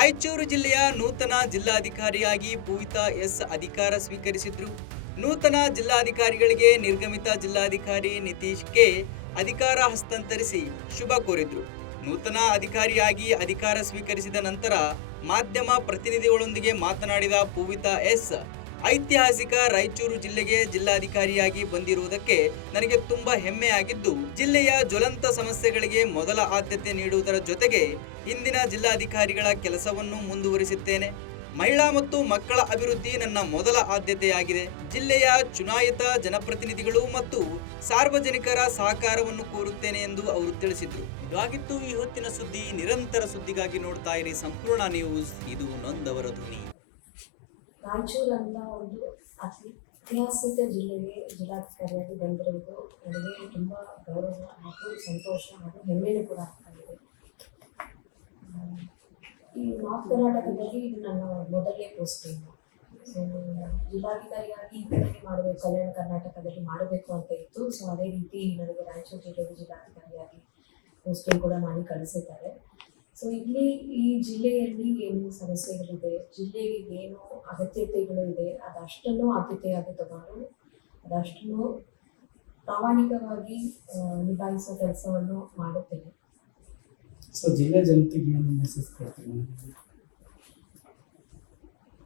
ರಾಯಚೂರು ಜಿಲ್ಲೆಯ ನೂತನ ಜಿಲ್ಲಾಧಿಕಾರಿಯಾಗಿ ಪೂವಿತಾ ಎಸ್ ಅಧಿಕಾರ ಸ್ವೀಕರಿಸಿದ್ರು. ನೂತನ ಜಿಲ್ಲಾಧಿಕಾರಿಗಳಿಗೆ ನಿರ್ಗಮಿತ ಜಿಲ್ಲಾಧಿಕಾರಿ ನಿತೀಶ್ ಕೆ ಅಧಿಕಾರ ಹಸ್ತಾಂತರಿಸಿ ಶುಭ ಕೋರಿದ್ರು. ನೂತನ ಅಧಿಕಾರಿಯಾಗಿ ಅಧಿಕಾರ ಸ್ವೀಕರಿಸಿದ ನಂತರ ಮಾಧ್ಯಮ ಪ್ರತಿನಿಧಿಗಳೊಂದಿಗೆ ಮಾತನಾಡಿದ ಪೂವಿತಾ ಎಸ್, ಐತಿಹಾಸಿಕ ರಾಯಚೂರು ಜಿಲ್ಲೆಗೆ ಜಿಲ್ಲಾಧಿಕಾರಿಯಾಗಿ ಬಂದಿರುವುದಕ್ಕೆ ನನಗೆ ತುಂಬಾ ಹೆಮ್ಮೆಯಾಗಿದ್ದು, ಜಿಲ್ಲೆಯ ಜ್ವಲಂತ ಸಮಸ್ಯೆಗಳಿಗೆ ಮೊದಲ ಆದ್ಯತೆ ನೀಡುವುದರ ಜೊತೆಗೆ ಇಂದಿನ ಜಿಲ್ಲಾಧಿಕಾರಿಗಳ ಕೆಲಸವನ್ನು ಮುಂದುವರಿಸುತ್ತೇನೆ. ಮಹಿಳಾ ಮತ್ತು ಮಕ್ಕಳ ಅಭಿವೃದ್ಧಿ ನನ್ನ ಮೊದಲ ಆದ್ಯತೆಯಾಗಿದೆ. ಜಿಲ್ಲೆಯ ಚುನಾಯಿತ ಜನಪ್ರತಿನಿಧಿಗಳು ಮತ್ತು ಸಾರ್ವಜನಿಕರ ಸಹಕಾರವನ್ನು ಕೋರುತ್ತೇನೆ ಎಂದು ಅವರು ತಿಳಿಸಿದರು. ಇದಾಗಿತ್ತು ಈ ಹೊತ್ತಿನ ಸುದ್ದಿ. ನಿರಂತರ ಸುದ್ದಿಗಾಗಿ ನೋಡ್ತಾ ಇರಿ ಸಂಪೂರ್ಣ ನ್ಯೂಸ್. ಇದು ನೊಂದವರ ಧ್ವನಿ. ರಾಯಚೂರು ಅಂತ ಒಂದು ಐತಿಹಾಸಿಕ ಜಿಲ್ಲೆಗೆ ಜಿಲ್ಲಾಧಿಕಾರಿಯಾಗಿ ಬಂದಿರುವುದು ನನಗೆ ತುಂಬ ಗೌರವ ಹಾಗೂ ಸಂತೋಷ ಹಾಗೂ ಹೆಮ್ಮೆನೂ ಕೂಡ ಆಗ್ತಾ ಇದೆ. ಈ ನಾರ್ತ್ ಕರ್ನಾಟಕದಲ್ಲಿ ಇದು ನನ್ನ ಮೊದಲನೇ ಪೋಸ್ಟಿಂಗ್. ಸೊ ಜಿಲ್ಲಾಧಿಕಾರಿಯಾಗಿ ಮಾಡಬೇಕು, ಕಲ್ಯಾಣ ಕರ್ನಾಟಕದಲ್ಲಿ ಮಾಡಬೇಕು ಅಂತ ಇತ್ತು. ಸೊ ಅದೇ ರೀತಿ ನನಗೆ ರಾಯಚೂರು ಜಿಲ್ಲೆಗೆ ಜಿಲ್ಲಾಧಿಕಾರಿಯಾಗಿ ಪೋಸ್ಟಿಂಗ್ ಕೂಡ ಮಾಡಿ ಕಳಿಸಿದ್ದಾರೆ. ಸೊ ಇಲ್ಲಿ ಈ ಜಿಲ್ಲೆಯಲ್ಲಿ ಏನು ಸಮಸ್ಯೆಗಳಿದೆ, ಜಿಲ್ಲೆಗೆ ಏನು ಅಗತ್ಯತೆಗಳು ಇದೆ, ಅದಷ್ಟನ್ನು ಆದ್ಯತೆಯಾಗಿ ತಗೊಂಡು ಅದಷ್ಟನ್ನು ಪ್ರಾಮಾಣಿಕವಾಗಿ ನಿಭಾಯಿಸುವ ಕೆಲಸವನ್ನು ಮಾಡುತ್ತೇನೆ. ಸೊ ಜಿಲ್ಲೆ ಜನತೆಗೆ ಏನು ಮೆಸೇಜ್ ಕೊಡ್ತೀನಿ?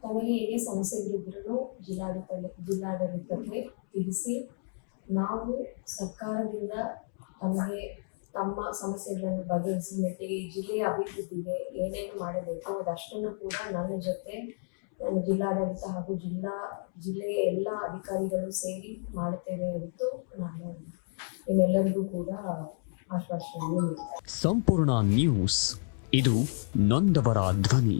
ತಮಗೆ ಏನೇ ಸಮಸ್ಯೆಗಳಿದ್ರೂ ಜಿಲ್ಲಾಡಳಿತಕ್ಕೆ ತಿಳಿಸಿ, ನಾವು ಸರ್ಕಾರದಿಂದ ತಮಗೆ ತಮ್ಮ ಸಮಸ್ಯೆಗಳನ್ನು ಬಗೆಹರಿಸಿ ಮಟ್ಟಿಗೆ ಈ ಜಿಲ್ಲೆಯ ಅಭಿವೃದ್ಧಿಗೆ ಏನೇನು ಮಾಡಬೇಕು ಅದಷ್ಟನ್ನು ಕೂಡ ನನ್ನ ಜೊತೆ ನಾನು ಜಿಲ್ಲಾಡಳಿತ ಹಾಗೂ ಜಿಲ್ಲೆಯ ಎಲ್ಲ ಅಧಿಕಾರಿಗಳು ಸೇರಿ ಮಾಡುತ್ತೇವೆ ಎಂದು ನಾನು ನಿಮ್ಮೆಲ್ಲರಿಗೂ ಕೂಡ ಆಶ್ವಾಸನೆಯನ್ನು ನೀಡುತ್ತೇನೆ. ಸಂಪೂರ್ಣ ನ್ಯೂಸ್, ಇದು ನೊಂದವರ ಧ್ವನಿ.